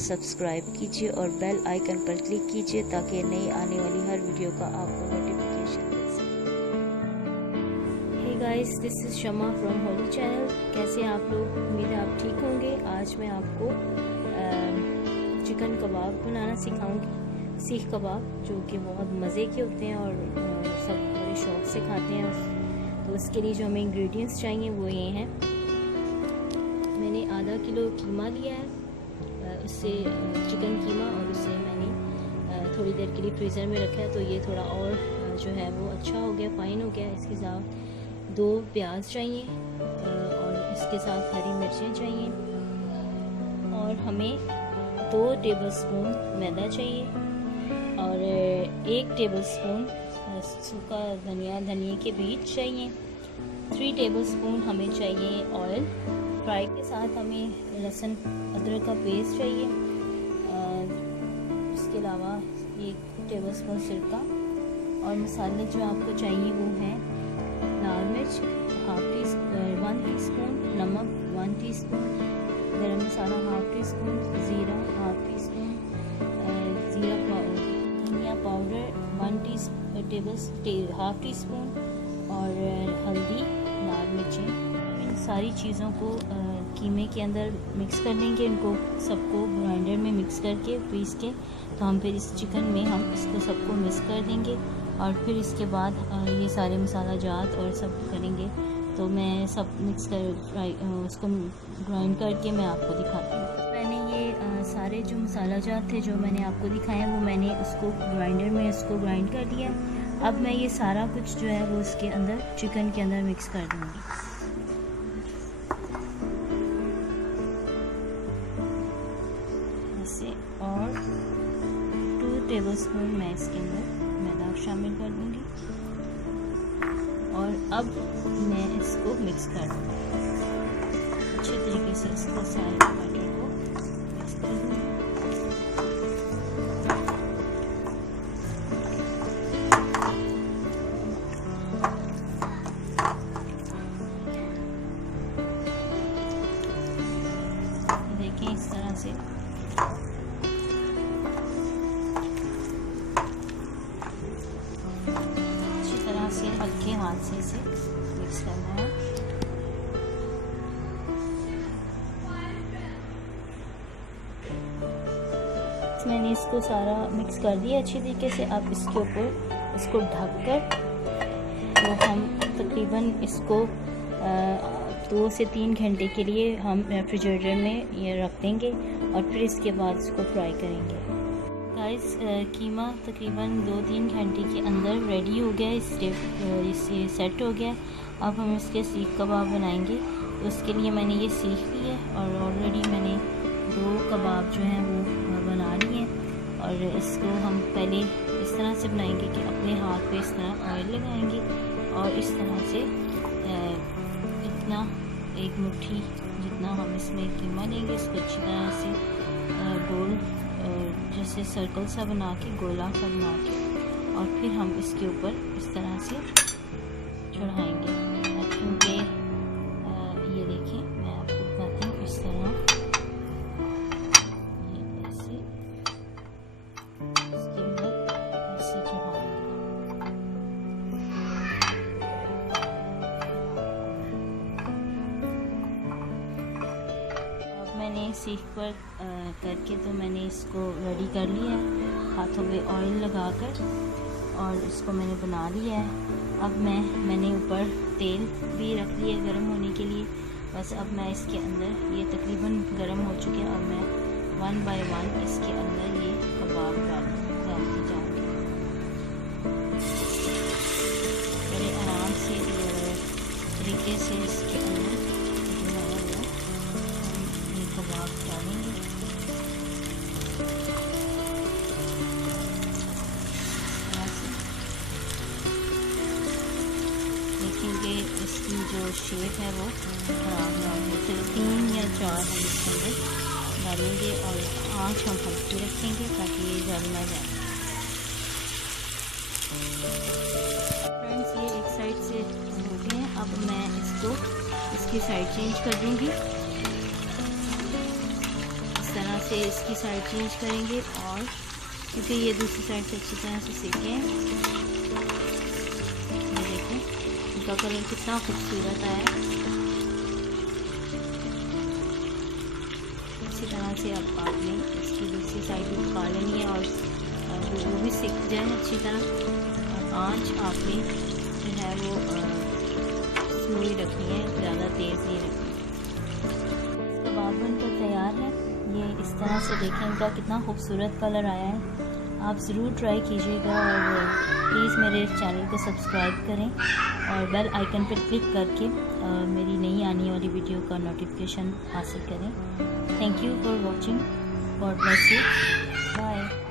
Subscribe कीजिए और bell icon पर क्लिक कीजिए ताकि नई आने वाली हर वीडियो का आपको नोटिफिकेशन मिल सके। Hey guys, this is Shama from holy channel. कैसे हैं आप लोग? उम्मीद है आप ठीक होंगे। आज मैं आपको चिकन कबाब बनाना सिखाऊंगी, सीख कबाब, जो कि बहुत मज़े के होते हैं और सब बड़े शौक से खाते हैं। तो इसके लिए जो हमें इंग्रेडिएंट्स चाहिए वो ये हैं। मैंने आधा किलो कीमा लिया है, उससे चिकन कीमा, और उसे मैंने थोड़ी देर के लिए फ्रीज़र में रखा है, तो ये थोड़ा और जो है वो अच्छा हो गया, फाइन हो गया। इसके साथ 2 प्याज चाहिए और इसके साथ हरी मिर्चें चाहिए, और हमें 2 टेबलस्पून मैदा चाहिए और 1 टेबलस्पून सूखा धनिया के बीज चाहिए। 3 टेबलस्पून हमें चाहिए ऑयल। फ्राई के साथ हमें लहसुन अदरक का पेस्ट चाहिए। इसके अलावा 1 टेबलस्पून सिरका, और मसाले जो आपको चाहिए वो हैं लाल मिर्च 1 टीस्पून, नमक 1 टीस्पून, गरम मसाला 1/2 टीस्पून, ज़ीरा 1/2 टीस्पून, धनिया पाउडर 1/2 टीस्पून, और हल्दी, लाल मिर्चें। इन सारी चीज़ों को कीमे के अंदर मिक्स कर लेंगे, इनको सबको ग्राइंडर में मिक्स करके पीस के। तो हम फिर इस चिकन में हम इसको सबको मिक्स कर देंगे, और फिर इसके बाद ये सारे मसाला जात और सब करेंगे। तो मैं सब मिक्स कर उसको ग्राइंड करके मैं आपको दिखाती हूँ। मैंने ये सारे जो मसाला जात थे जो मैंने आपको दिखाए हैं, वो मैंने उसको ग्राइंडर में इसको ग्राइंड कर लिया। अब मैं ये सारा कुछ जो है वो इसके अंदर चिकन के अंदर मिक्स कर दूँगी। और 2 टेबलस्पून मैं इसके अंदर मैदा शामिल कर दूंगी, और अब मैं इसको मिक्स कर दूंगी अच्छे तरीके से। इसको सारे टमाटर को मिक्स कर दूंगी। देखिए इस तरह से से हल्के हाथ से इसे मिक्स करना है। मैंने इसको सारा मिक्स कर दिया अच्छी तरीके से। अब इसके ऊपर इसको ढककर तो हम तकरीबन इसको 2 से 3 घंटे के लिए हम रेफ्रिजरेटर में ये रख देंगे, और फिर इसके बाद इसको फ्राई करेंगे। गाइस, कीमा तकरीबन 2-3 घंटे के अंदर रेडी हो गया, इससे सेट हो गया। अब हम इसके सीख कबाब बनाएंगे। तो उसके लिए मैंने ये सीख ली है, और ऑलरेडी मैंने 2 कबाब जो हैं वो बना लिए हैं। और इसको हम पहले इस तरह से बनाएंगे कि अपने हाथ पे इस तरह ऑयल लगाएंगे, और इस तरह से इतना 1 मुट्ठी जितना हम इसमें कीमा लेंगे, इसको अच्छी तरह से गोल जैसे सर्कल सा बना के, गोला सा बना के, और फिर हम इसके ऊपर इस तरह से चढ़ाएंगे। क्योंकि ये देखिए मैं आपको बताती हूँ, इस तरह ये ऐसे इसके अंदर ऐसे चढ़ाएंगे। अब मैंने सीख पर करके तो मैंने इसको रेडी कर लिया है, हाथों पे ऑयल लगाकर, और इसको मैंने बना लिया है। अब मैंने ऊपर तेल भी रख लिया गर्म होने के लिए। बस अब मैं इसके अंदर, ये तकरीबन गर्म हो चुके हैं, अब मैं 1 बाय 1 इसके अंदर ये कबाब डालती जाऊँगी। बड़े आराम से तरीके से इसके अंदर जो है वो हम ये कबाब डालेंगे। देखेंगे इसकी जो शेप है वो खराब ना हो। फिर 3 या 4 हम इसके अंदर डालेंगे, और आँच हम हल्की रखेंगे ताकि ये जल ना जाए। फ्रेंड्स, ये एक साइड से हो गए हैं। अब मैं इसको इसकी साइड चेंज कर दूंगी। तरह से इसकी साइड चेंज करेंगे और क्योंकि ये दूसरी साइड से अच्छी तरह से सीखें। ये देखें इनका कलर कितना खूबसूरत आया है। इसी तरह से अब आपने इसकी दूसरी साइड भी पका लेनी है और वो भी सीख जाए अच्छी तरह। और आँच आपने जो है वो स्लो ही रखनी है, ज़्यादा तेज़ नहीं रखनी। कबाब बनकर तैयार है। ये इस तरह से देखें इनका कितना खूबसूरत कलर आया है। आप ज़रूर ट्राई कीजिएगा और प्लीज़ मेरे चैनल को सब्सक्राइब करें और बेल आइकन पर क्लिक करके मेरी नई आने वाली वीडियो का नोटिफिकेशन हासिल करें। Thank you for watching. God bless you. Bye.